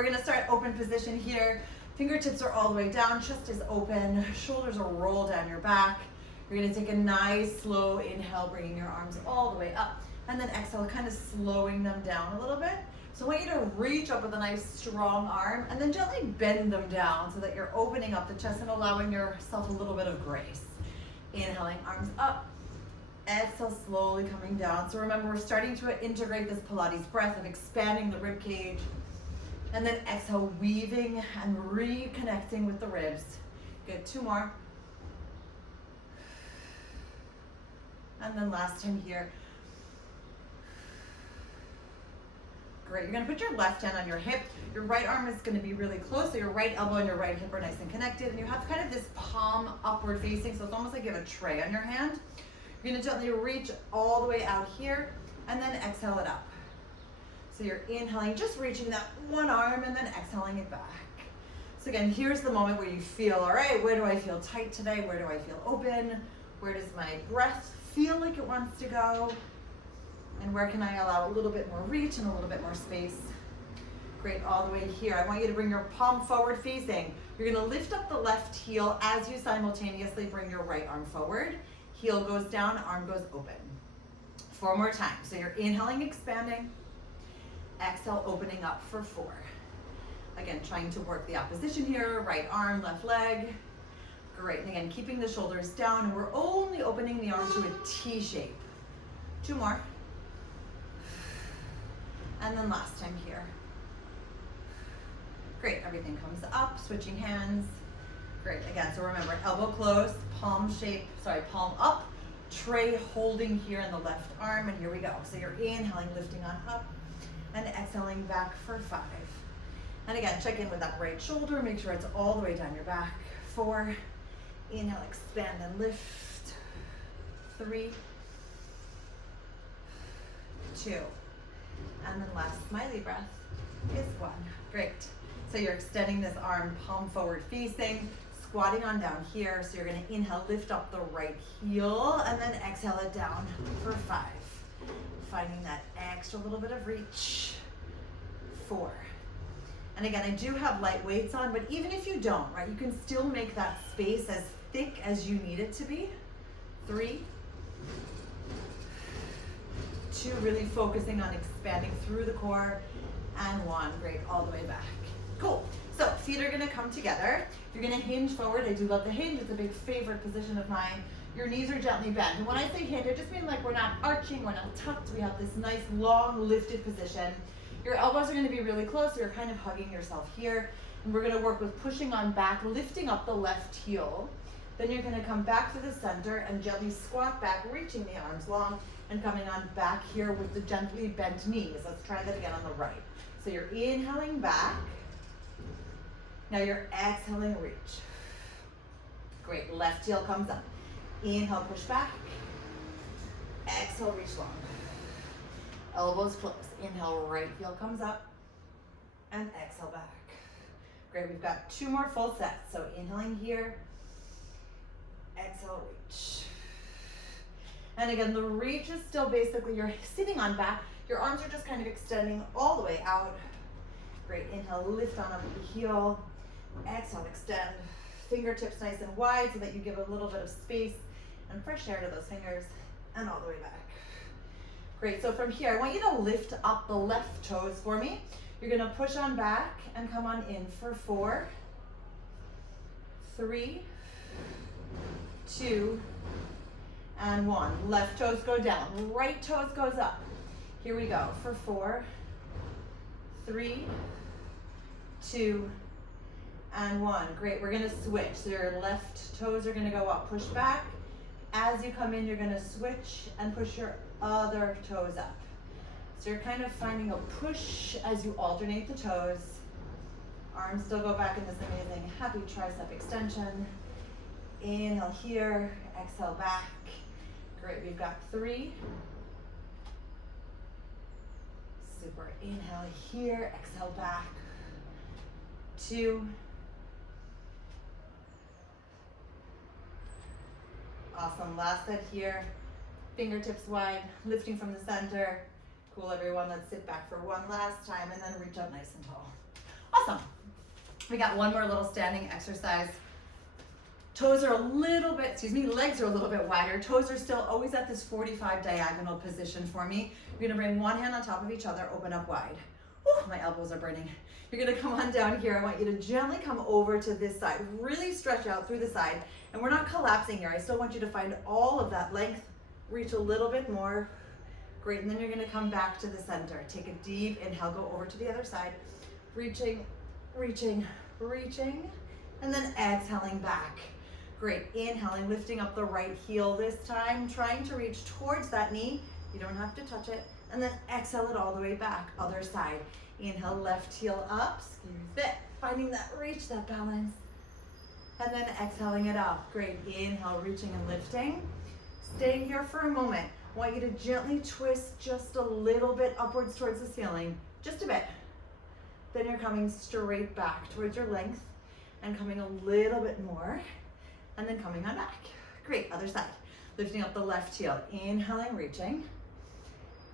we're gonna start open position here. Fingertips are all the way down, chest is open, shoulders are rolled down your back. You're gonna take a nice slow inhale, bringing your arms all the way up, and then exhale, kind of slowing them down a little bit. So I want you to reach up with a nice strong arm and then gently bend them down so that you're opening up the chest and allowing yourself a little bit of grace. Inhaling, arms up. Exhale, slowly coming down. So remember, we're starting to integrate this Pilates breath of expanding the rib cage. And then exhale, weaving and reconnecting with the ribs. Good, 2 more. And then last time here. Great, you're gonna put your left hand on your hip. Your right arm is gonna be really close, so your right elbow and your right hip are nice and connected. And you have kind of this palm upward facing, so it's almost like you have a tray on your hand. You're gonna gently reach all the way out here and then exhale it up. So you're inhaling, just reaching that one arm and then exhaling it back. So again, here's the moment where you feel, all right, where do I feel tight today? Where do I feel open? Where does my breath feel like it wants to go? And where can I allow a little bit more reach and a little bit more space? Great, all the way here. I want you to bring your palm forward facing. You're gonna lift up the left heel as you simultaneously bring your right arm forward. Heel goes down, arm goes open. 4 more times. So you're inhaling, expanding. Exhale, opening up for 4. Again, trying to work the opposition here. Right arm, left leg. Great, and again, keeping the shoulders down, and we're only opening the arm to a T shape. 2 more. And then last time here. Great, everything comes up, switching hands. Great, again, so remember, elbow close, palm up, tray holding here in the left arm, and here we go. So you're inhaling, lifting on up, and exhaling back for 5. And again, check in with that right shoulder, make sure it's all the way down your back. 4, inhale, expand and lift. 3, 2, and then last smiley breath is 1. Great. So you're extending this arm, palm forward facing, squatting on down here. So you're gonna inhale, lift up the right heel, and then exhale it down for 5. Finding that extra little bit of reach. 4. And again, I do have light weights on, but even if you don't, right, you can still make that space as thick as you need it to be. 3, 2, really focusing on expanding through the core, and 1, great, all the way back. Cool, so feet are gonna come together. You're gonna hinge forward. I do love the hinge, it's a big favorite position of mine. Your knees are gently bent. And when I say hinge, I just mean like we're not arching, we're not tucked, we have this nice long lifted position. Your elbows are gonna be really close, so you're kind of hugging yourself here. And we're gonna work with pushing on back, lifting up the left heel. Then you're gonna come back to the center and gently squat back, reaching the arms long, and coming on back here with the gently bent knees. Let's try that again on the right. So you're inhaling back. Now you're exhaling, reach. Great, left heel comes up. Inhale, push back. Exhale, reach long. Elbows close. Inhale, right heel comes up. And exhale back. Great, we've got 2 more full sets. So inhaling here. Exhale, reach. And again, the reach is still basically, you're sitting on back. Your arms are just kind of extending all the way out. Great, inhale, lift on up with the heel. Exhale, extend. Fingertips nice and wide so that you give a little bit of space and fresh air to those fingers, and all the way back. Great, so from here, I want you to lift up the left toes for me. You're gonna push on back and come on in for 4, 3, 2, and 1. Left toes go down, right toes goes up. Here we go for 4, 3, 2, and 1. Great, we're gonna switch. So your left toes are gonna go up, push back. As you come in, you're gonna switch and push your other toes up. So you're kind of finding a push as you alternate the toes. Arms still go back in this amazing happy tricep extension. Inhale here, exhale back. Great, we've got 3. Super, inhale here, exhale back. 2. Awesome, last set here. Fingertips wide, lifting from the center. Cool, everyone, let's sit back for one last time and then reach up nice and tall. We got one more little standing exercise. Toes are a little bit, legs are a little bit wider. Toes are still always at this 45 diagonal position for me. You're gonna bring one hand on top of each other, open up wide. Whew, my elbows are burning. You're gonna come on down here. I want you to gently come over to this side. Really stretch out through the side. And we're not collapsing here. I still want you to find all of that length. Reach a little bit more. Great, and then you're gonna come back to the center. Take a deep inhale, go over to the other side. Reaching, reaching, reaching, and then exhaling back. Great, inhaling, lifting up the right heel this time, trying to reach towards that knee. You don't have to touch it. And then exhale it all the way back, other side. Inhale, left heel up, squeeze it, finding that reach, that balance. And then exhaling it up. Great, inhale, reaching and lifting. Staying here for a moment. I want you to gently twist just a little bit upwards towards the ceiling, just a bit. Then you're coming straight back towards your length and coming a little bit more. And then coming on back. Great, other side. Lifting up the left heel, inhaling, reaching.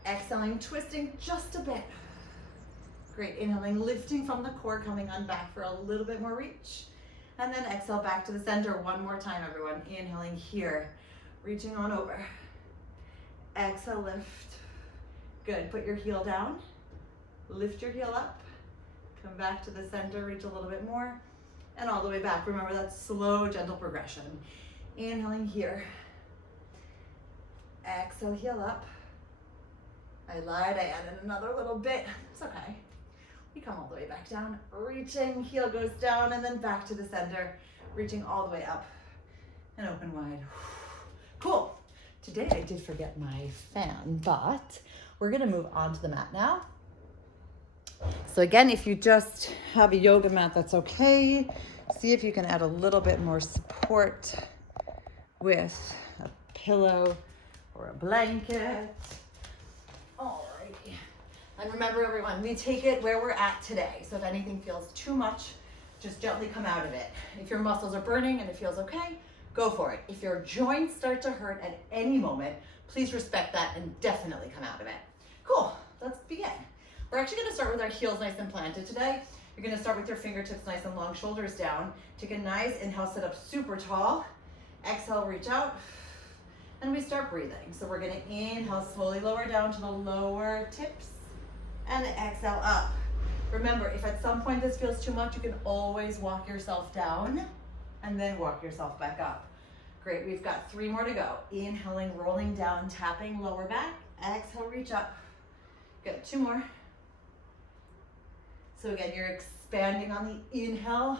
Exhaling, twisting just a bit. Great, inhaling, lifting from the core, coming on back for a little bit more reach. And then exhale back to the center one more time, everyone. Inhaling here, reaching on over. Exhale, lift. Good, put your heel down. Lift your heel up. Come back to the center, reach a little bit more. And all the way back. Remember, that's slow, gentle progression. Inhaling here. Exhale, heel up. I lied, I added another little bit. It's okay. We come all the way back down. Reaching, heel goes down, and then back to the center. Reaching all the way up. And open wide. Cool. Today I did forget my fan, but we're gonna move on to the mat now. So again, if you just have a yoga mat, that's okay. See if you can add a little bit more support with a pillow or a blanket. Alrighty. And remember, everyone, we take it where we're at today. So if anything feels too much, just gently come out of it. If your muscles are burning and it feels okay, go for it. If your joints start to hurt at any moment, please respect that and definitely come out of it. Cool, let's begin. We're actually gonna start with our heels nice and planted today. You're gonna start with your fingertips nice and long, shoulders down. Take a nice inhale, sit up super tall. Exhale, reach out. And we start breathing. So we're gonna inhale, slowly lower down to the lower tips. And exhale up. Remember, if at some point this feels too much, you can always walk yourself down and then walk yourself back up. Great, we've got 3 more to go. Inhaling, rolling down, tapping lower back. Exhale, reach up. Good, 2 more. So again, you're expanding on the inhale.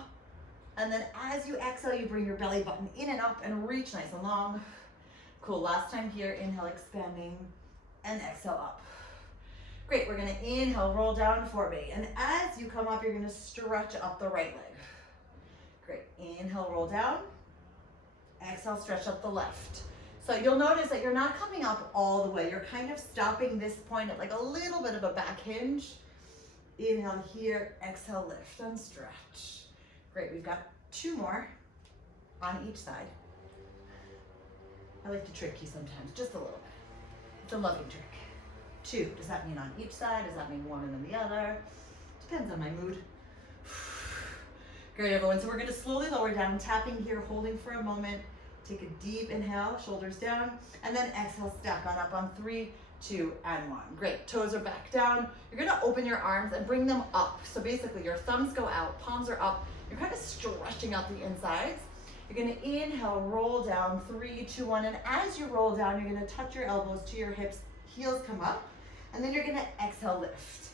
And then as you exhale, you bring your belly button in and up and reach nice and long. Cool, last time here, inhale, expanding, and exhale up. Great, we're gonna inhale, roll down, forward. And as you come up, you're gonna stretch up the right leg. Great, inhale, roll down. Exhale, stretch up the left. So you'll notice that you're not coming up all the way. You're kind of stopping this point at like a little bit of a back hinge. Inhale here, exhale, lift and stretch. Great, we've got 2 more on each side. I like to trick you sometimes, just a little bit. It's a loving trick. 2, does that mean on each side? Does that mean one and then the other? Depends on my mood. Great, everyone, so we're gonna slowly lower down, tapping here, holding for a moment. Take a deep inhale, shoulders down, and then exhale, stack on up on 3, 2, and 1. Great, toes are back down. You're gonna open your arms and bring them up. So basically your thumbs go out, palms are up. You're kind of stretching out the insides. You're gonna inhale, roll down, 3, 2, 1. And as you roll down, you're gonna touch your elbows to your hips, heels come up, and then you're gonna exhale, lift.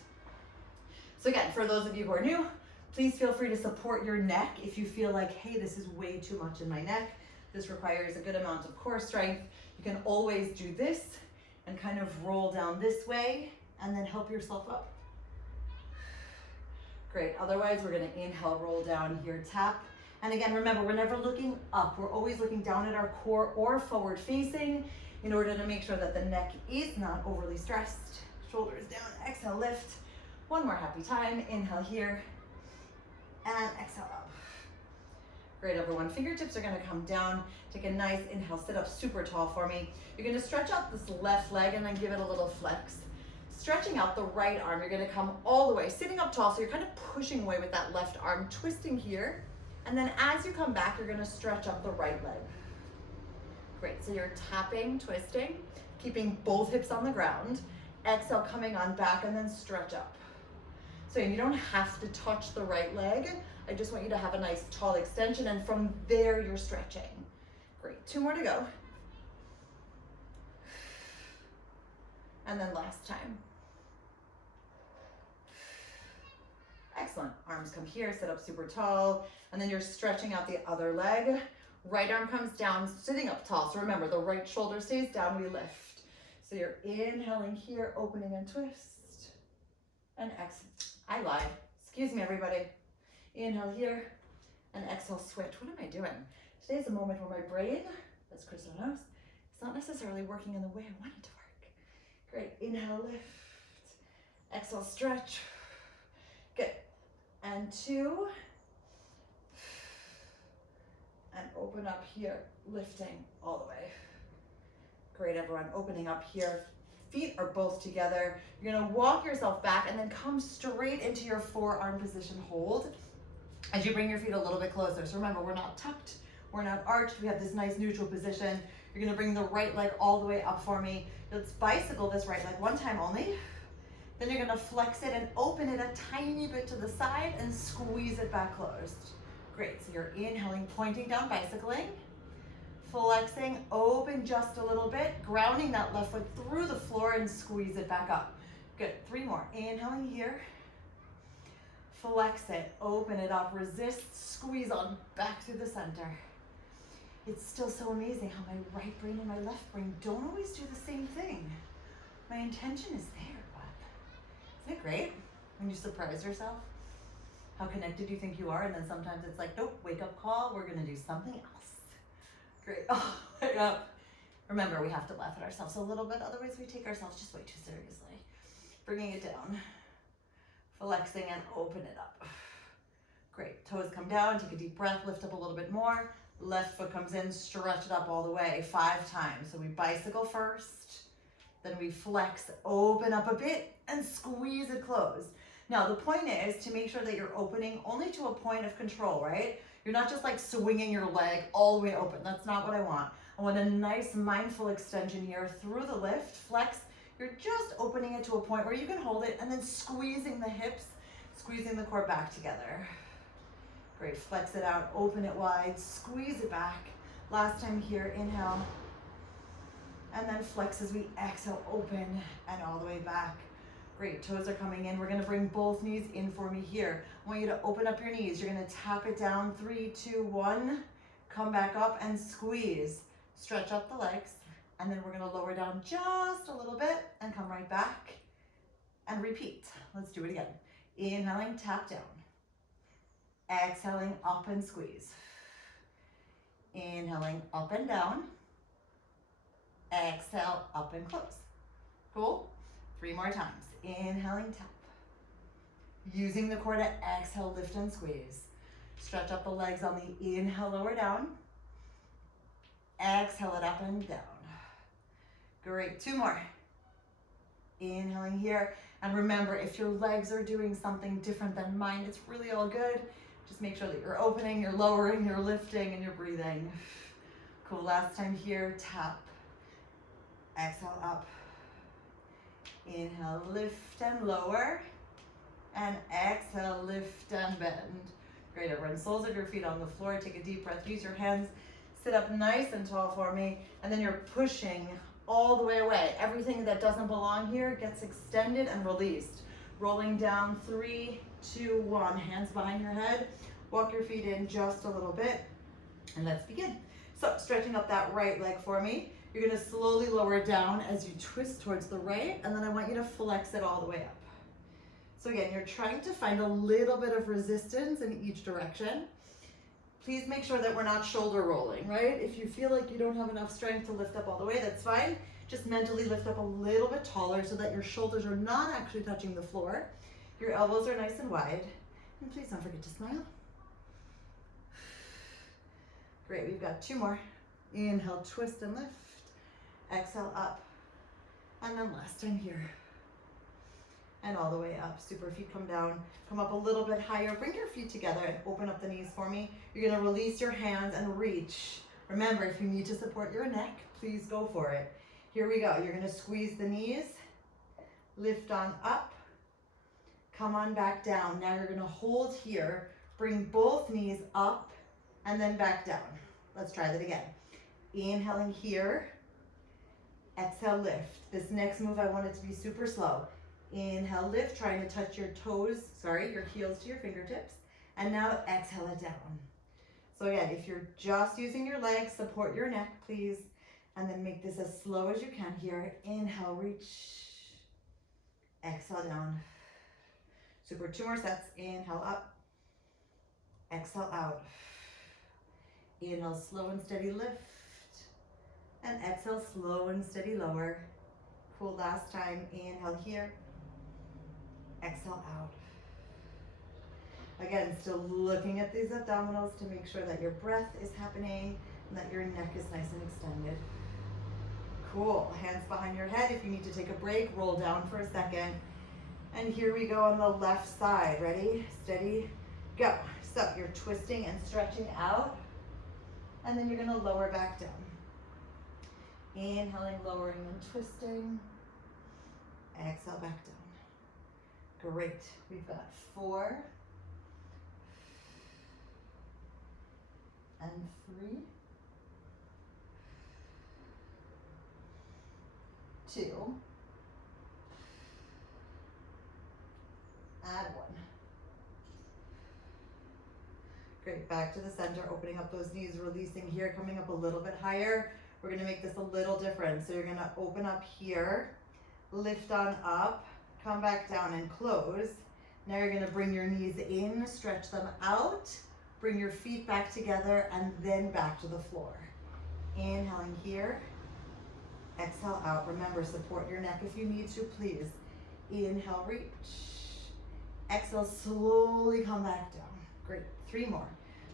So again, for those of you who are new, please feel free to support your neck if you feel like, hey, this is way too much in my neck. This requires a good amount of core strength. You can always do this and kind of roll down this way and then help yourself up. Great, otherwise we're gonna inhale, roll down here, tap. And again, remember, we're never looking up. We're always looking down at our core or forward facing in order to make sure that the neck is not overly stressed. Shoulders down, exhale, lift. 1 more happy time. Inhale here and exhale up. Great, everyone. Fingertips are gonna come down. Take a nice inhale, sit up super tall for me. You're gonna stretch out this left leg and then give it a little flex. Stretching out the right arm, you're gonna come all the way, sitting up tall, so you're kind of pushing away with that left arm, twisting here. And then as you come back, you're gonna stretch up the right leg. Great, so you're tapping, twisting, keeping both hips on the ground. Exhale, coming on back, and then stretch up. So you don't have to touch the right leg. I just want you to have a nice tall extension, and from there you're stretching. Great, 2 more to go. And then last time. Excellent, arms come here, sit up super tall, and then you're stretching out the other leg. Right arm comes down, sitting up tall. So remember, the right shoulder stays down, we lift. So you're inhaling here, opening and twist, and exhale. I lied, excuse me everybody. Inhale here, and exhale, switch. What am I doing? Today's a moment where my brain, as Crystal knows, is not necessarily working in the way I want it to work. Great, inhale, lift. Exhale, stretch. Good, and 2. And open up here, lifting all the way. Great, everyone, opening up here. Feet are both together. You're gonna walk yourself back and then come straight into your forearm position hold as you bring your feet a little bit closer. So remember, we're not tucked, we're not arched, we have this nice neutral position. You're gonna bring the right leg all the way up for me. Let's bicycle this right leg 1 time only. Then you're gonna flex it and open it a tiny bit to the side and squeeze it back closed. Great, so you're inhaling, pointing down, bicycling. Flexing, open just a little bit, grounding that left foot through the floor and squeeze it back up. Good, 3 more. Inhaling here. Flex it, open it up, resist, squeeze on back through the center. It's still so amazing how my right brain and my left brain don't always do the same thing. My intention is there, but isn't it great when you surprise yourself? How connected you think you are, and then sometimes it's like, nope, wake up call, we're gonna do something else. Great, oh, way up. Remember, we have to laugh at ourselves a little bit, otherwise we take ourselves just way too seriously. Bringing it down, flexing and open it up. Great, toes come down, take a deep breath, lift up a little bit more. Left foot comes in, stretch it up all the way, 5 times. So we bicycle first, then we flex, open up a bit, and squeeze it closed. Now, the point is to make sure that you're opening only to a point of control, right? You're not just like swinging your leg all the way open. That's not what I want. I want a nice mindful extension here through the lift, flex. You're just opening it to a point where you can hold it and then squeezing the hips, squeezing the core back together. Great, flex it out, open it wide, squeeze it back. Last time here, inhale. And then flex as we exhale, open and all the way back. Great, toes are coming in. We're gonna bring both knees in for me here. I want you to open up your knees. You're gonna tap it down, 3, 2, 1. Come back up and squeeze. Stretch up the legs. And then we're gonna lower down just a little bit and come right back and repeat. Let's do it again. Inhaling, tap down. Exhaling, up and squeeze. Inhaling, up and down. Exhale, up and close. Cool? 3 more times. Inhaling, tap. Using the core to exhale, lift and squeeze. Stretch up the legs on the inhale, lower down. Exhale it up and down. Great, 2 more. Inhaling here. And remember, if your legs are doing something different than mine, it's really all good. Just make sure that you're opening, you're lowering, you're lifting, and you're breathing. Cool, last time here, tap. Exhale up. Inhale, lift and lower. And exhale, lift and bend. Great, everyone. Soles of your feet on the floor. Take a deep breath. Use your hands. Sit up nice and tall for me. And then you're pushing all the way away. Everything that doesn't belong here gets extended and released. Rolling down, 3, 2, 1. Hands behind your head. Walk your feet in just a little bit. And let's begin. So stretching up that right leg for me. You're gonna slowly lower down as you twist towards the right, and then I want you to flex it all the way up. So again, you're trying to find a little bit of resistance in each direction. Please make sure that we're not shoulder rolling, right? If you feel like you don't have enough strength to lift up all the way, that's fine. Just mentally lift up a little bit taller so that your shoulders are not actually touching the floor. Your elbows are nice and wide. And please don't forget to smile. Great, we've got 2 more. Inhale, twist and lift. Exhale, up. And then last time here. and all the way up. Super. Feet come down, come up a little bit higher. Bring your feet together and open up the knees for me. You're gonna release your hands and reach. Remember, if you need to support your neck, please go for it. Here we go. You're gonna squeeze the knees, lift on up, come on back down. Now you're gonna hold here, bring both knees up, and then back down. Let's try that again. Inhaling here, exhale, lift. This next move, I want it to be super slow. Inhale, lift, trying to touch your toes, your heels to your fingertips. And now exhale it down. So again, if you're just using your legs, support your neck, please. And then make this as slow as you can here. Inhale, reach. Exhale down. Super, 2 more sets. Inhale up. Exhale out. Inhale, slow and steady lift. And exhale, slow and steady lower. Cool, last time. Inhale here. Exhale out. Again, still looking at these abdominals to make sure that your breath is happening and that your neck is nice and extended. Cool, hands behind your head. If you need to take a break, roll down for a second. And here we go on the left side. Ready, steady, go. So you're twisting and stretching out, and then you're gonna lower back down. Inhaling, lowering and twisting. Exhale, back down. Great, we've got 4 and 3, 2, add 1. Great, back to the center, opening up those knees, releasing here, coming up a little bit higher. We're gonna make this a little different. So you're gonna open up here, lift on up, come back down and close. Now you're gonna bring your knees in, stretch them out, bring your feet back together, and then back to the floor. Inhaling here, exhale out. Remember, support your neck if you need to, please. Inhale, reach. Exhale, slowly come back down. Great, 3 more.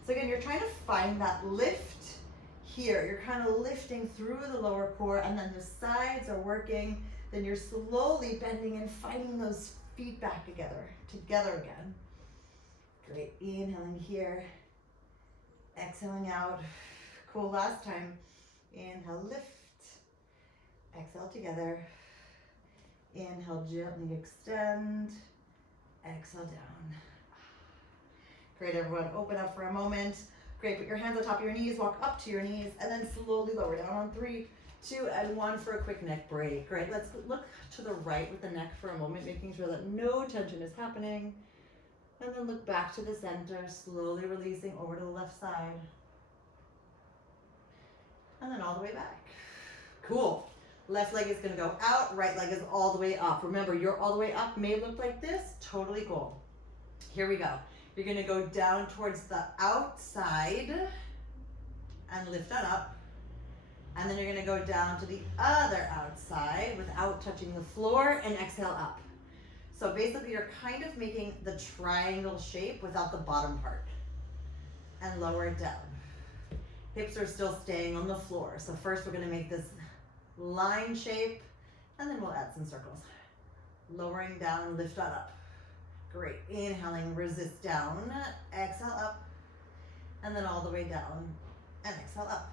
So again, you're trying to find that lift here. You're kind of lifting through the lower core, and then the sides are working. Then you're slowly bending and finding those feet back together again. Great, inhaling here, exhaling out. Cool, last time. Inhale, lift, exhale together. Inhale, gently extend, exhale down. Great, everyone, open up for a moment. Great, put your hands on top of your knees, walk up to your knees, and then slowly lower down on 3, 2, and 1 for a quick neck break. Great, let's look to the right with the neck for a moment, making sure that no tension is happening. And then look back to the center, slowly releasing over to the left side. And then all the way back. Cool. Left leg is gonna go out, right leg is all the way up. Remember, your all the way up may look like this, totally cool. Here we go. You're gonna go down towards the outside and lift that up. And then you're gonna go down to the other outside without touching the floor and exhale up. So basically you're kind of making the triangle shape without the bottom part. And lower it down. Hips are still staying on the floor. So first we're gonna make this line shape, and then we'll add some circles. Lowering down, lift that up. Great, inhaling, resist down, exhale up, and then all the way down, and exhale up.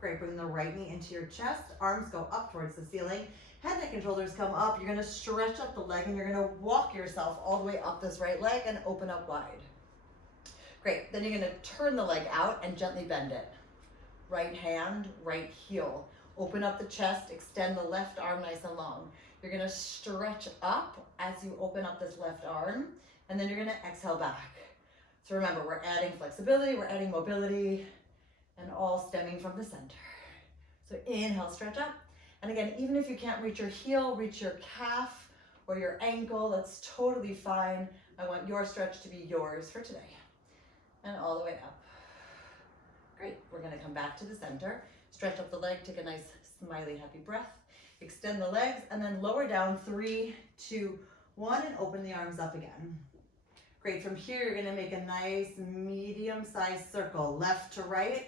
Great, bring the right knee into your chest, arms go up towards the ceiling, head, neck, and shoulders come up. You're gonna stretch up the leg, and you're gonna walk yourself all the way up this right leg and open up wide. Great, then you're gonna turn the leg out and gently bend it. Right hand, right heel. Open up the chest, extend the left arm nice and long. You're gonna stretch up as you open up this left arm, and then you're gonna exhale back. So remember, we're adding flexibility, we're adding mobility, and all stemming from the center. So inhale, stretch up. And again, even if you can't reach your heel, reach your calf or your ankle, that's totally fine. I want your stretch to be yours for today. And all the way up. Great, we're gonna come back to the center. Stretch up the leg, take a nice smiley, happy breath. Extend the legs, and then lower down, 3, 2, 1, and open the arms up again. Great, from here, you're gonna make a nice medium-sized circle, left to right,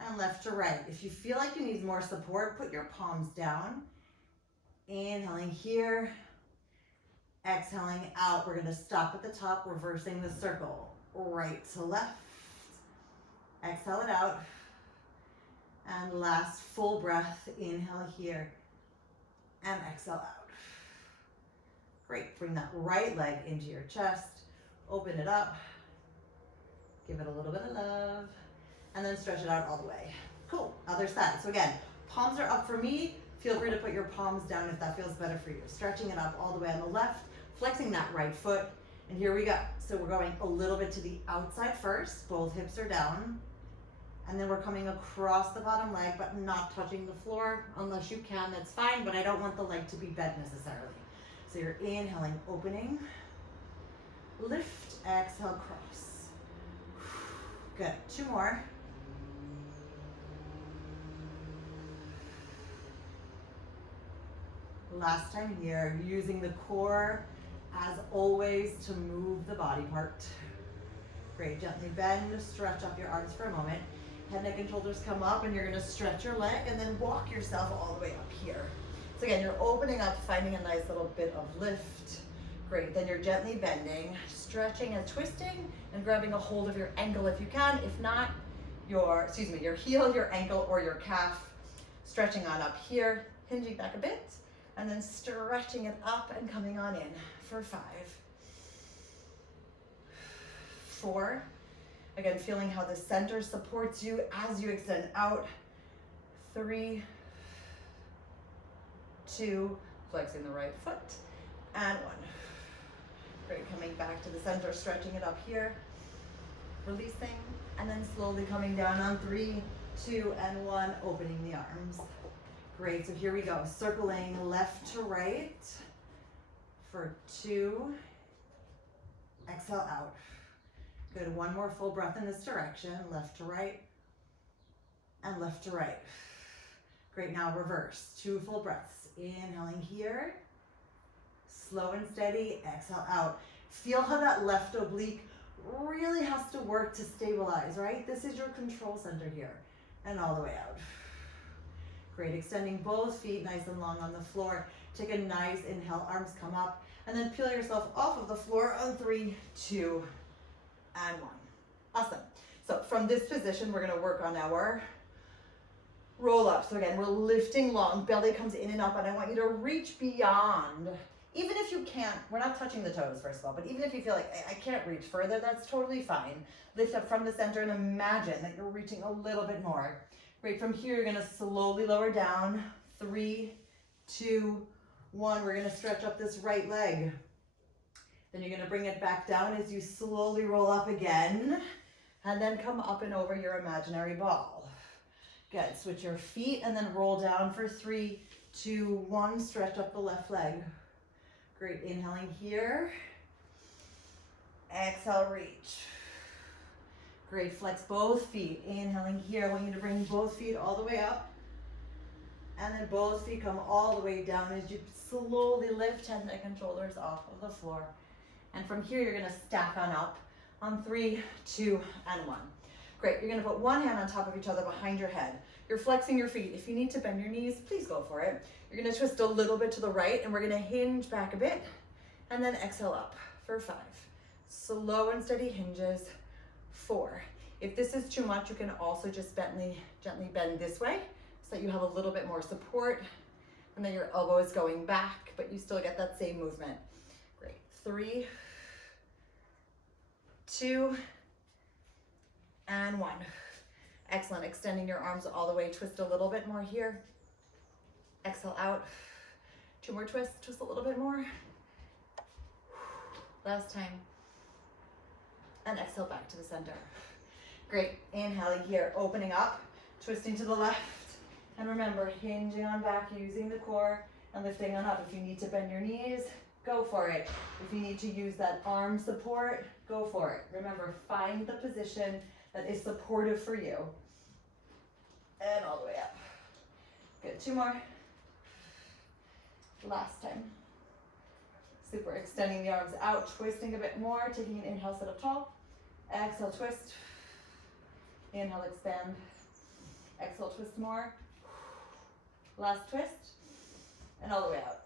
and left to right. If you feel like you need more support, put your palms down. Inhaling here, Exhaling out, we're gonna stop at the top, reversing the circle. Right to left. Exhale it out. And last full breath, inhale here. And exhale out. Great, bring that right leg into your chest. Open it up. Give it a little bit of love. And then stretch it out all the way. Cool, other side. So again, palms are up for me. Feel free to put your palms down if that feels better for you. Stretching it up all the way on the left, flexing that right foot. And here we go. So we're going a little bit to the outside first. Both hips are down. And then we're coming across the bottom leg, but not touching the floor. Unless you can, that's fine, but I don't want the leg to be bent necessarily. So you're inhaling, opening. Lift, exhale, cross. Good, 2 more. Last time here, using the core as always to move the body part. Great, gently bend, stretch up your arms for a moment. Head, neck, and shoulders come up, and you're gonna stretch your leg and then walk yourself all the way up here. So again, you're opening up, finding a nice little bit of lift. Great, then you're gently bending, stretching and twisting, and grabbing a hold of your ankle if you can. If not, your heel, your ankle, or your calf. Stretching on up here, hinging back a bit, and then stretching it up and coming on in for 5. 4. Again, feeling how the center supports you as you extend out. 3, 2, flexing the right foot, and 1. Great, coming back to the center, stretching it up here, releasing, and then slowly coming down on 3, 2, and 1, opening the arms. Great, so here we go, circling left to right for 2, exhale out. Good, 1 more full breath in this direction, left to right, and left to right. Great, now reverse, 2 full breaths. Inhaling here, slow and steady, exhale out. Feel how that left oblique really has to work to stabilize, right? This is your control center here, and all the way out. Great, extending both feet nice and long on the floor. Take a nice inhale, arms come up, and then peel yourself off of the floor on 3, 2, and 1. Awesome. So from this position, we're gonna work on our roll up. So again, we're lifting long, belly comes in and up, and I want you to reach beyond. Even if you can't, we're not touching the toes first of all, but even if you feel like I can't reach further, that's totally fine. Lift up from the center and imagine that you're reaching a little bit more. Great, from here, you're gonna slowly lower down. 3, 2, 1. We're gonna stretch up this right leg. Then you're gonna bring it back down as you slowly roll up again, and then come up and over your imaginary ball. Good, switch your feet and then roll down for 3, 2, 1. Stretch up the left leg. Great, inhaling here. Exhale, reach. Great, flex both feet. Inhaling here, I want you to bring both feet all the way up. And then both feet come all the way down as you slowly lift head, neck, and shoulders off of the floor. And from here, you're gonna stack on up on 3, 2, and 1. Great, you're gonna put one hand on top of each other behind your head. You're flexing your feet. If you need to bend your knees, please go for it. You're gonna twist a little bit to the right, and we're gonna hinge back a bit, and then exhale up for 5. Slow and steady hinges. 4. If this is too much, you can also just gently bend this way so that you have a little bit more support, and then your elbow is going back, but you still get that same movement. Great, 3, 2, and 1. Excellent, extending your arms all the way, twist a little bit more here. Exhale out. 2 more twists, twist a little bit more. Last time. And exhale back to the center. Great, inhaling here, opening up, twisting to the left. And remember, hinging on back, using the core, and lifting on up. If you need to bend your knees, go for it. If you need to use that arm support, go for it. Remember, find the position that is supportive for you. And all the way up. Good, 2 more. Last time. Super, extending the arms out, twisting a bit more, taking an inhale, sit up tall. Exhale, twist. Inhale, expand. Exhale, twist more. Last twist. And all the way out.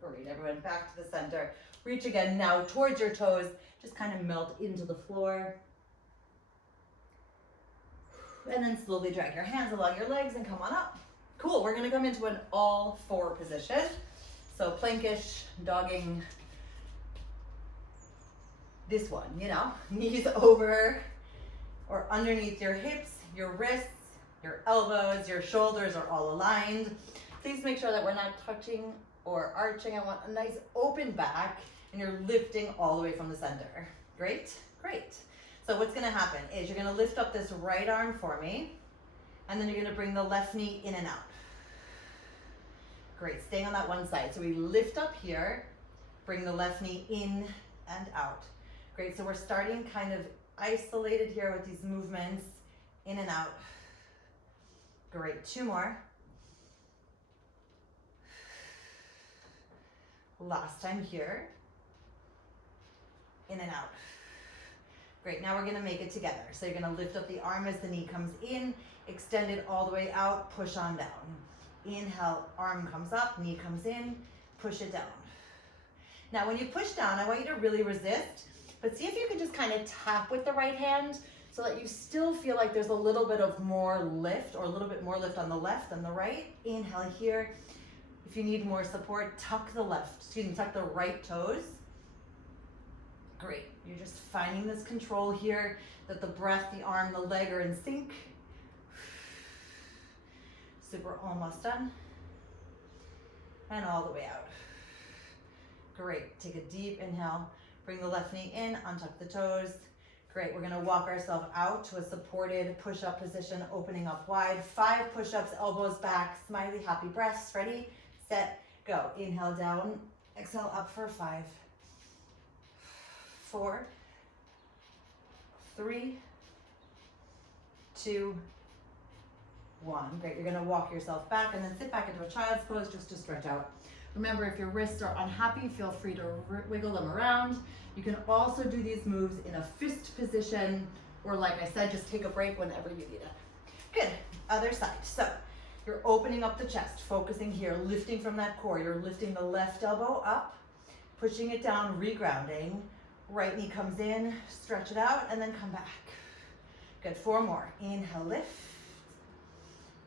Great, everyone, back to the center. Reach again now towards your toes. Just kind of melt into the floor. And then slowly drag your hands along your legs and come on up. Cool, we're gonna come into an all four position. So plankish, dogging. This one, you know, knees over or underneath your hips, your wrists, your elbows, your shoulders are all aligned. Please make sure that we're not touching or arching. I want a nice open back and you're lifting all the way from the center. Great, great. So what's gonna happen is you're gonna lift up this right arm for me and then you're gonna bring the left knee in and out. Great, staying on that one side. So we lift up here, bring the left knee in and out. Great, so we're starting kind of isolated here with these movements, in and out. Great, 2 more. Last time here, in and out. Great, now we're gonna make it together. So you're gonna lift up the arm as the knee comes in, extend it all the way out, push on down. Inhale, arm comes up, knee comes in, push it down. Now when you push down, I want you to really resist, but see if you can just kind of tap with the right hand so that you still feel like there's a little bit of more lift or a little bit more lift on the left than the right. Inhale here. If you need more support, tuck the right toes. Great, you're just finding this control here, that the breath, the arm, the leg are in sync. Super, almost done. And all the way out. Great, take a deep inhale. Bring the left knee in, untuck the toes. Great, we're gonna walk ourselves out to a supported push-up position, opening up wide. 5 push-ups, elbows back, smiley, happy breaths. Ready, set, go. Inhale down, exhale up for 5, 4, 3, 2, 1. Great, you're gonna walk yourself back and then sit back into a child's pose just to stretch out. Remember, if your wrists are unhappy, feel free to wiggle them around. You can also do these moves in a fist position, or like I said, just take a break whenever you need it. Good, other side. So you're opening up the chest, focusing here, lifting from that core. You're lifting the left elbow up, pushing it down, regrounding. Right knee comes in, stretch it out, and then come back. Good, 4 more. Inhale, lift.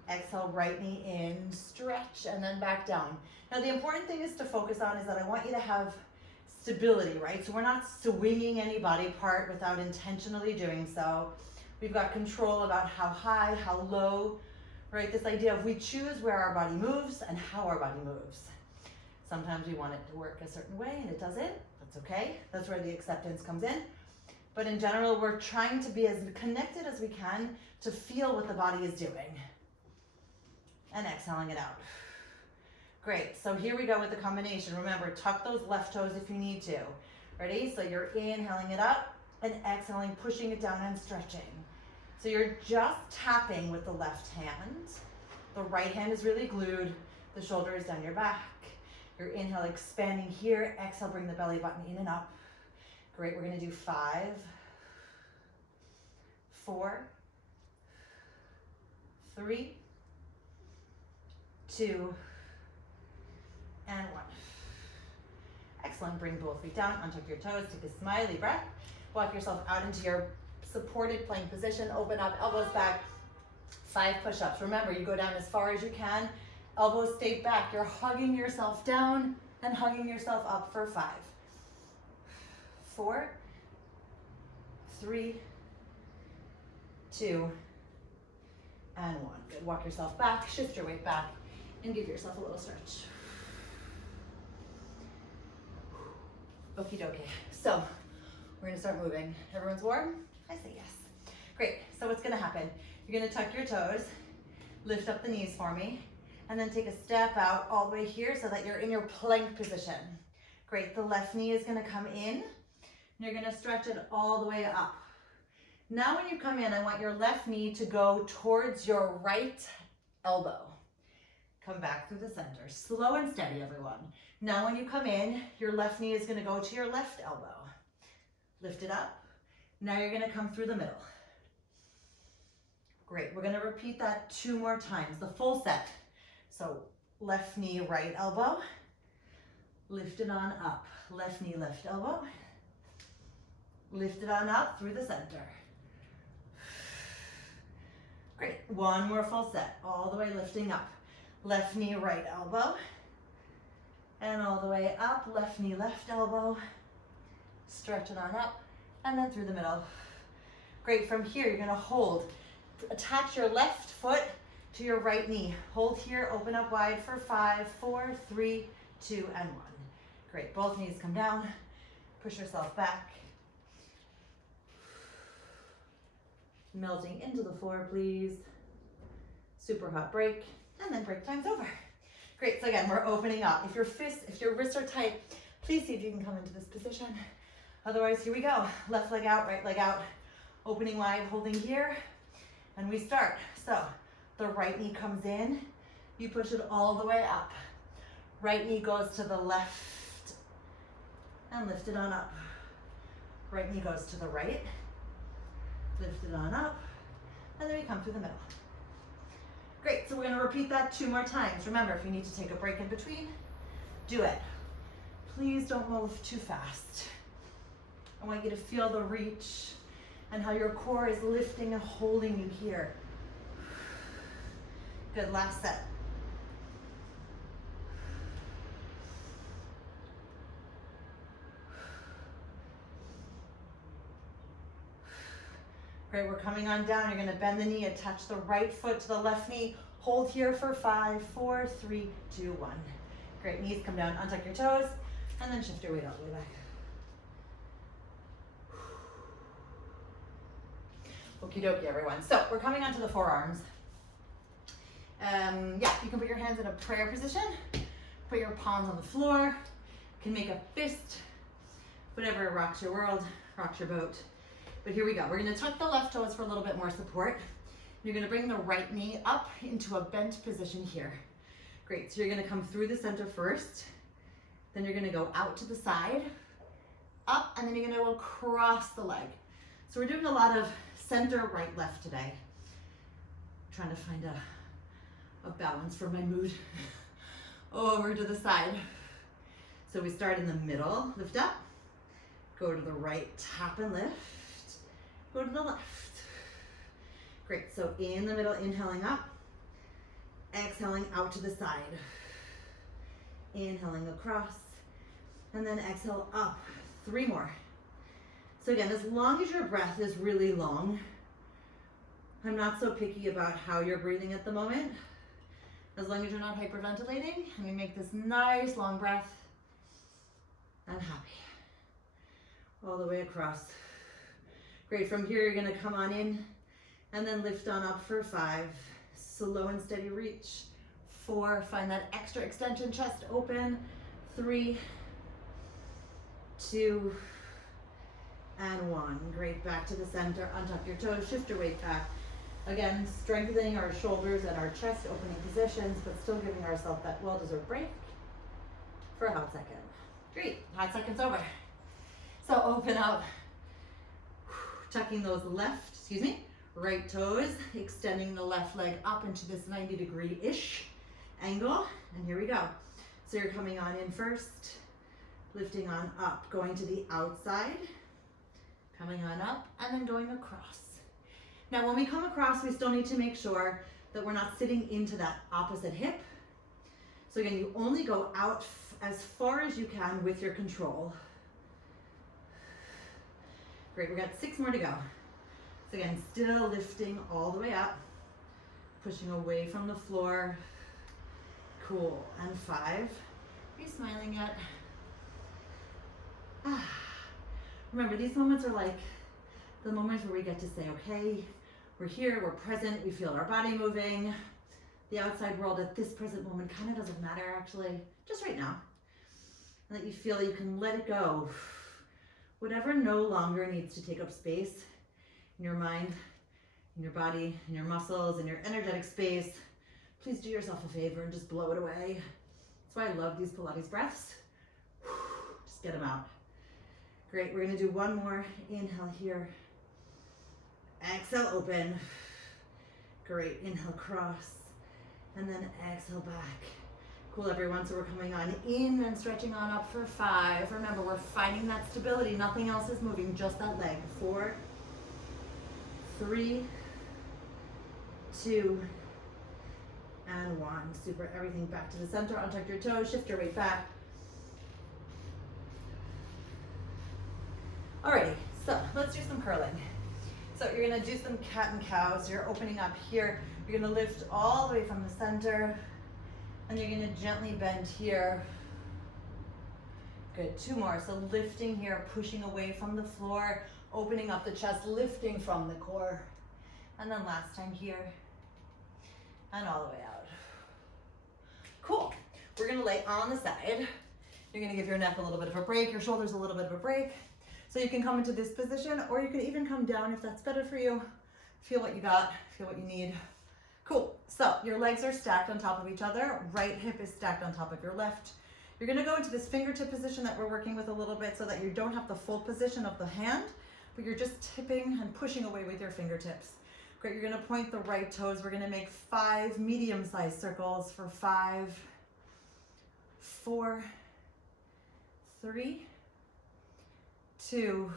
Exhale, right knee in, stretch, and then back down. Now the important thing is to focus on is that I want you to have stability, right? So we're not swinging any body part without intentionally doing so. We've got control about how high, how low, right? This idea of we choose where our body moves and how our body moves. Sometimes we want it to work a certain way and it doesn't. That's okay. That's where the acceptance comes in. But in general, we're trying to be as connected as we can to feel what the body is doing. And exhaling it out. Great, so here we go with the combination. Remember, tuck those left toes if you need to. Ready? So you're inhaling it up and exhaling, pushing it down and stretching. So you're just tapping with the left hand. The right hand is really glued. The shoulder is down your back. Your inhale expanding here. Exhale, bring the belly button in and up. Great, we're gonna do 5, 4, 3, 2, and 1. Excellent, bring both feet down, untuck your toes, take a smiley breath. Walk yourself out into your supported plank position, open up, elbows back, 5 push-ups. Remember, you go down as far as you can, elbows stay back. You're hugging yourself down and hugging yourself up for 5, 4, 3, 2, and 1. Good, walk yourself back, shift your weight back, and give yourself a little stretch. Okie dokie. So we're gonna start moving. Everyone's warm? I say yes. Great, so what's gonna happen? You're gonna tuck your toes, lift up the knees for me, and then take a step out all the way here so that you're in your plank position. Great, the left knee is gonna come in, and you're gonna stretch it all the way up. Now when you come in, I want your left knee to go towards your right elbow. Come back through the center. Slow and steady, everyone. Now when you come in, your left knee is gonna go to your left elbow. Lift it up. Now you're gonna come through the middle. Great, we're gonna repeat that 2 more times, the full set. So left knee, right elbow. Lift it on up. Left knee, left elbow. Lift it on up through the center. Great, one more full set, all the way lifting up. Left knee, right elbow. And all the way up, left knee, left elbow. Stretch it on up, and then through the middle. Great, from here, you're gonna hold. Attach your left foot to your right knee. Hold here, open up wide for 5, 4, 3, 2, and 1. Great, both knees come down. Push yourself back. Melting into the floor, please. Super hot break, and then break time's over. Great, so again, we're opening up. If your wrists are tight, please see if you can come into this position. Otherwise, here we go. Left leg out, right leg out. Opening wide, holding here, and we start. So, the right knee comes in, you push it all the way up. Right knee goes to the left, and lift it on up. Right knee goes to the right, lift it on up, and then we come through the middle. Great, so we're gonna repeat that 2 more times. Remember, if you need to take a break in between, do it. Please don't move too fast. I want you to feel the reach and how your core is lifting and holding you here. Good, last set. Great, we're coming on down. You're gonna bend the knee, attach the right foot to the left knee. Hold here for 5, 4, 3, 2, 1. Great, knees come down, untuck your toes, and then shift your weight all the way back. Okie dokie, everyone. So we're coming onto the forearms. Yeah, you can put your hands in a prayer position. Put your palms on the floor. You can make a fist. Whatever rocks your world, rocks your boat. But here we go. We're gonna tuck the left toes for a little bit more support. You're gonna bring the right knee up into a bent position here. Great, so you're gonna come through the center first. Then you're gonna go out to the side, up, and then you're gonna go across the leg. So we're doing a lot of center, right, left today. Trying to find a balance for my mood. Over to the side. So we start in the middle, lift up, go to the right, tap and lift, go to the left. Great, so in the middle, inhaling up, exhaling out to the side. Inhaling across, and then exhale up. 3 more. So again, as long as your breath is really long, I'm not so picky about how you're breathing at the moment. As long as you're not hyperventilating, and we make this nice long breath, I'm happy. All the way across. Great, from here you're gonna come on in and then lift on up for 5. Slow and steady reach. 4, find that extra extension, chest open. 3, 2, and 1. Great, back to the center, untuck your toes, shift your weight back. Again, strengthening our shoulders and our chest, opening positions, but still giving ourselves that well-deserved break for a hot second. Great, hot second's over. So open up, tucking those right toes, extending the left leg up into this 90-degree-ish angle, and here we go. So you're coming on in first, lifting on up, going to the outside, coming on up, and then going across. Now when we come across, we still need to make sure that we're not sitting into that opposite hip. So again, you only go out as far as you can with your control. Great, we got 6 more to go. So again, still lifting all the way up, pushing away from the floor. Cool, and 5. Are you smiling yet? Remember, these moments are like the moments where we get to say, okay, we're here, we're present, we feel our body moving. The outside world at this present moment kind of doesn't matter actually, just right now. And that you feel you can let it go. Whatever no longer needs to take up space in your mind, in your body, in your muscles, in your energetic space, please do yourself a favor and just blow it away. That's why I love these Pilates breaths. Just get them out. Great, we're gonna do 1 more. Inhale here. Exhale, open. Great, inhale, cross. And then exhale back. Cool, everyone. So we're coming on in and stretching on up for 5. Remember, we're finding that stability. Nothing else is moving, just that leg. 4, 3, 2, and 1. Super. Everything back to the center. Untuck your toes. Shift your weight back. Alrighty. So let's do some curling. So you're going to do some cat and cow. So you're opening up here. You're going to lift all the way from the center. And you're going to gently bend here. Good. 2 more. So lifting here, pushing away from the floor, opening up the chest, lifting from the core. And then last time here. And all the way out. Cool. We're going to lay on the side. You're going to give your neck a little bit of a break, your shoulders a little bit of a break. So you can come into this position, or you can even come down if that's better for you. Feel what you got, feel what you need. Cool. So your legs are stacked on top of each other. Right hip is stacked on top of your left. You're going to go into this fingertip position that we're working with a little bit so that you don't have the full position of the hand, but you're just tipping and pushing away with your fingertips. Great. You're going to point the right toes. We're going to make 5 medium-sized circles for 5, 4, 3, 2,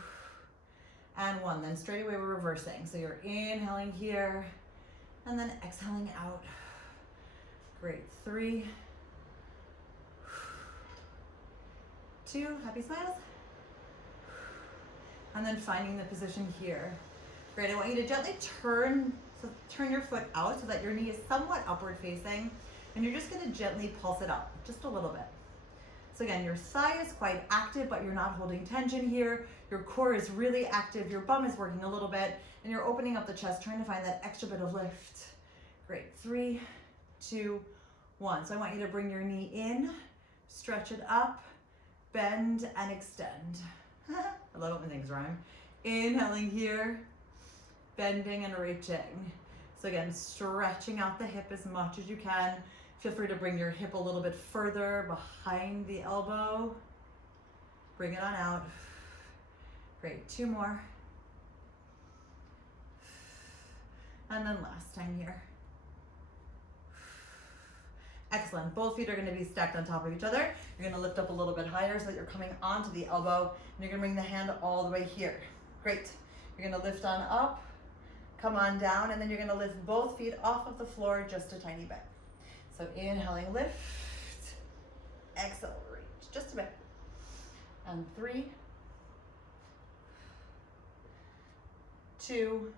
and 1. Then straight away we're reversing. So you're inhaling here and then exhaling out. Great. 3, 2, happy smiles. And then finding the position here. Great. I want you to gently turn your foot out so that your knee is somewhat upward facing, and you're just going to gently pulse it up just a little bit. So again, your thigh is quite active, but you're not holding tension here. Your core is really active. Your bum is working a little bit, and you're opening up the chest, trying to find that extra bit of lift. Great. 3, 2, 1. So I want you to bring your knee in, stretch it up, bend, and extend. I love it when things rhyme. Inhaling here, bending and reaching. So again, stretching out the hip as much as you can. Feel free to bring your hip a little bit further behind the elbow. Bring it on out. Great. 2 more. And then last time here. Excellent. Both feet are going to be stacked on top of each other. You're going to lift up a little bit higher so that you're coming onto the elbow, and you're going to bring the hand all the way here. Great. You're going to lift on up, come on down, and then you're going to lift both feet off of the floor just a tiny bit. So inhaling, lift, exhale, reach, just a bit. And 3, 2, you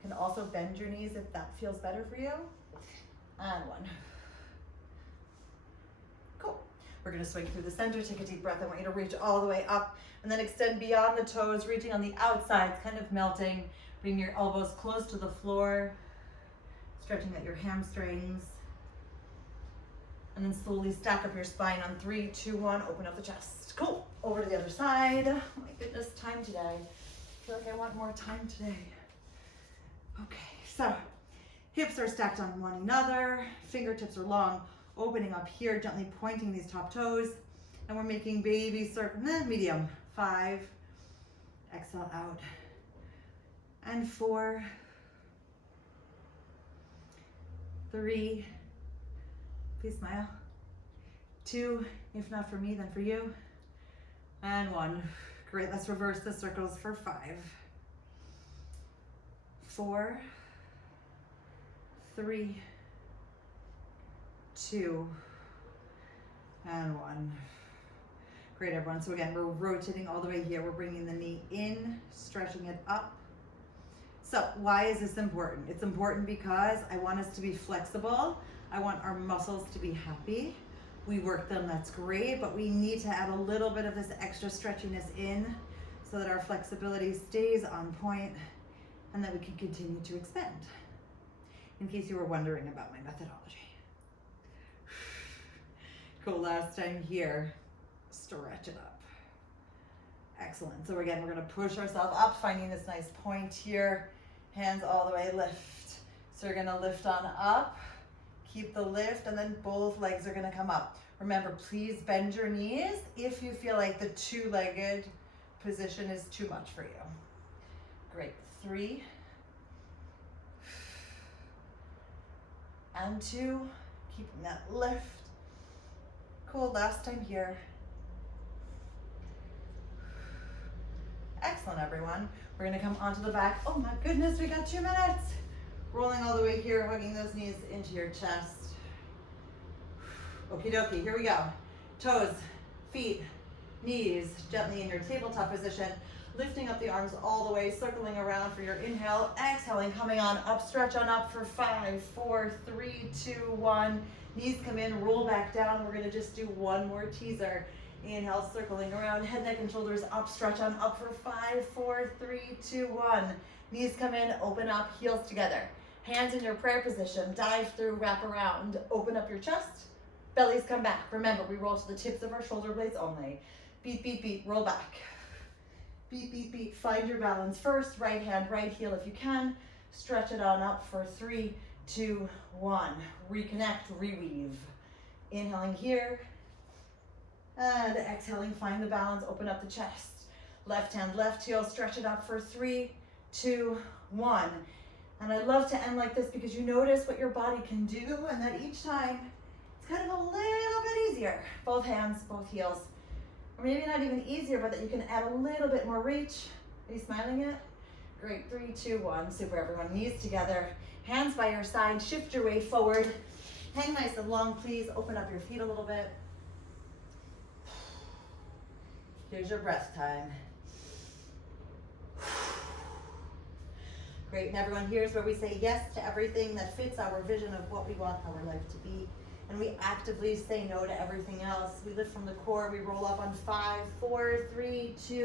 can also bend your knees if that feels better for you. And 1. Cool. We're going to swing through the center, take a deep breath. I want you to reach all the way up and then extend beyond the toes, reaching on the outsides, kind of melting. Bring your elbows close to the floor, stretching out your hamstrings. And then slowly stack up your spine on 3, 2, 1, open up the chest. Cool. Over to the other side. Oh my goodness, time today. I feel like I want more time today. Okay, so hips are stacked on one another. Fingertips are long, opening up here, gently pointing these top toes. And we're making baby circle, medium. 5, exhale out. And 4, 3, please smile. 2, if not for me, then for you. And 1. Great, let's reverse the circles for 5. 4, 3, 2, and 1. Great, everyone. So again, we're rotating all the way here. We're bringing the knee in, stretching it up. So why is this important? It's important because I want us to be flexible. I want our muscles to be happy. We work them, that's great, but we need to add a little bit of this extra stretchiness in so that our flexibility stays on point and that we can continue to expand. In case you were wondering about my methodology. Cool, last time here, stretch it up. Excellent. So again, we're gonna push ourselves up, finding this nice point here. Hands all the way, lift. So you're gonna lift on up, keep the lift, and then both legs are gonna come up. Remember, please bend your knees if you feel like the 2-legged position is too much for you. Great, 3, and 2, keeping that lift, Cool, last time here. Excellent, everyone. We're gonna come onto the back. Oh my goodness, we got 2 minutes. Rolling all the way here, hugging those knees into your chest. Okie dokie, here we go. Toes, feet, knees, gently in your tabletop position. Lifting up the arms all the way, circling around for your inhale. Exhaling, coming on up, stretch on up for 5, 4, 3, 2, 1. Knees come in, roll back down. We're gonna just do one more teaser. Inhale, circling around, head, neck, and shoulders up, stretch on up for 5, 4, 3, 2, 1. Knees come in, open up, heels together. Hands in your prayer position, dive through, wrap around, open up your chest, bellies come back. Remember, we roll to the tips of our shoulder blades only. Beat, beat, beat, roll back. Beat, beat, beat, find your balance first. Right hand, right heel if you can. Stretch it on up for 3, 2, 1. Reconnect, reweave. Inhaling here. And exhaling, find the balance, open up the chest. Left hand, left heel, stretch it up for 3, 2, 1. And I love to end like this because you notice what your body can do, and that each time it's kind of a little bit easier. Both hands, both heels. Or maybe not even easier, but that you can add a little bit more reach. Are you smiling yet? Great, 3, 2, 1. Super, everyone. Knees together, hands by your side, shift your weight forward. Hang nice and long, please. Open up your feet a little bit. Here's your breath time. Great, and everyone, here's where we say yes to everything that fits our vision of what we want our life to be. And we actively say no to everything else. We lift from the core, we roll up on 5, 4, 3, 2,